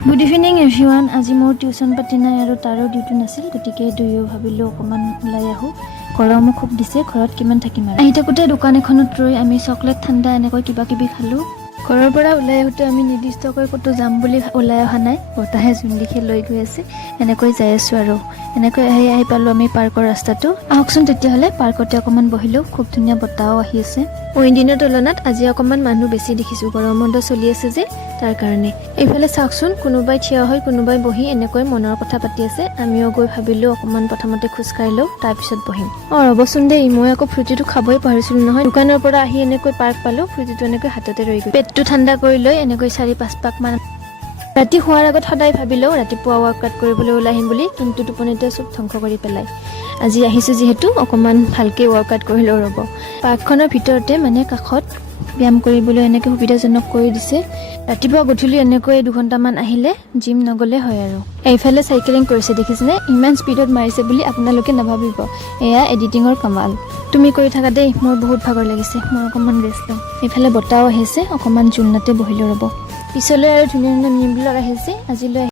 Good evening everyone. আজি মোৰ tuition পাতি নাই আৰু তাৰো ডিউটি নাছিল, গতিকে দুয়ো ভাবিলোঁ অকণমান ওলাই আহোঁ। গৰমো খুব দিছে, ঘৰত কিমান থাকিম আৰু। আহি থাকোঁতে দোকান এখনত ৰৈ আমি চকলেট ঠাণ্ডা এনেকৈ কিবা কিবি খালোঁ। ঘৰৰ পৰা ওলাই আহোঁতে আমি নিৰ্দিষ্টকৈ ক'তো যাম বুলি ওলাই অহা নাই, বতাহে যোন দিশে লৈ গৈ আছে এনেকৈ যাই আছোঁ আৰু। এনেকৈ আহি পালোঁ আমি পাৰ্কৰ ৰাস্তাটো। আহকচোন তেতিয়াহ'লে পাৰ্কতে অকণমান বহিলোঁ, খুব ধুনীয়া বতাহও আহি আছে। অইন দিনৰ তুলনাত আজি অকণমান মানুহ বেছি দেখিছোঁ, গৰম বন্ধ চলি আছে যে তাৰ কাৰণে। এইফালে চাওকচোন, কোনোবাই থিয় হৈ কোনোবাই বহি এনেকৈ মনৰ কথা পাতি আছে। আমিও গৈ ভাবিলোঁ অকণমান প্ৰথমতে খোজকাঢ়ি লওঁ, তাৰপিছত বহিম। ৰ'বচোন দেই, মই আকৌ ফ্ৰুটিটো খাবই পাহৰিছিলোঁ নহয়। দোকানৰ পৰা আহি এনেকৈ পাৰ্ক পালোঁ, ফ্ৰুটিটো এনেকৈ হাততে ৰৈ গ'ল। পেটটো ঠাণ্ডা কৰি লৈ এনেকৈ 4-5 পাক মান ৰাতি শোৱাৰ আগত সদায় ভাবি লওঁ ৰাতিপুৱা ৱৰ্কআউট কৰিবলৈ ওলাই আহিম বুলি, কিন্তু টোপনিটোৱে চব ধ্বংস কৰি পেলাই। আজি আহিছোঁ যিহেতু অকণমান ভালকৈ ৱৰ্কআউট কৰি লওঁ ৰ'ব। পাৰ্কখনৰ ভিতৰতে মানে কাষত ব্যায়াম কৰিবলৈ এনেকৈ সুবিধাজনক কৰি দিছে। ৰাতিপুৱা গধূলি এনেকৈ 2 ঘণ্টামান আহিলে জিম নগ'লে হয় আৰু। এইফালে চাইকেলিং কৰিছে দেখিছেনে, ইমান স্পীডত মাৰিছে বুলি আপোনালোকে নাভাবিব, এয়া এডিটিঙৰ কামাল। তুমি কৰি থাকা দেই, মোৰ বহুত ভাগৰ লাগিছে, মই অকণমান ৰেষ্ট লওঁ। এইফালে বতাহও আহিছে, অকণমান জোলনাতে বহিলোঁ ৰ'ব। পিছলৈ আৰু ধুনীয়া ধুনীয়া মিমবিলাক আহিছে আজিলৈ।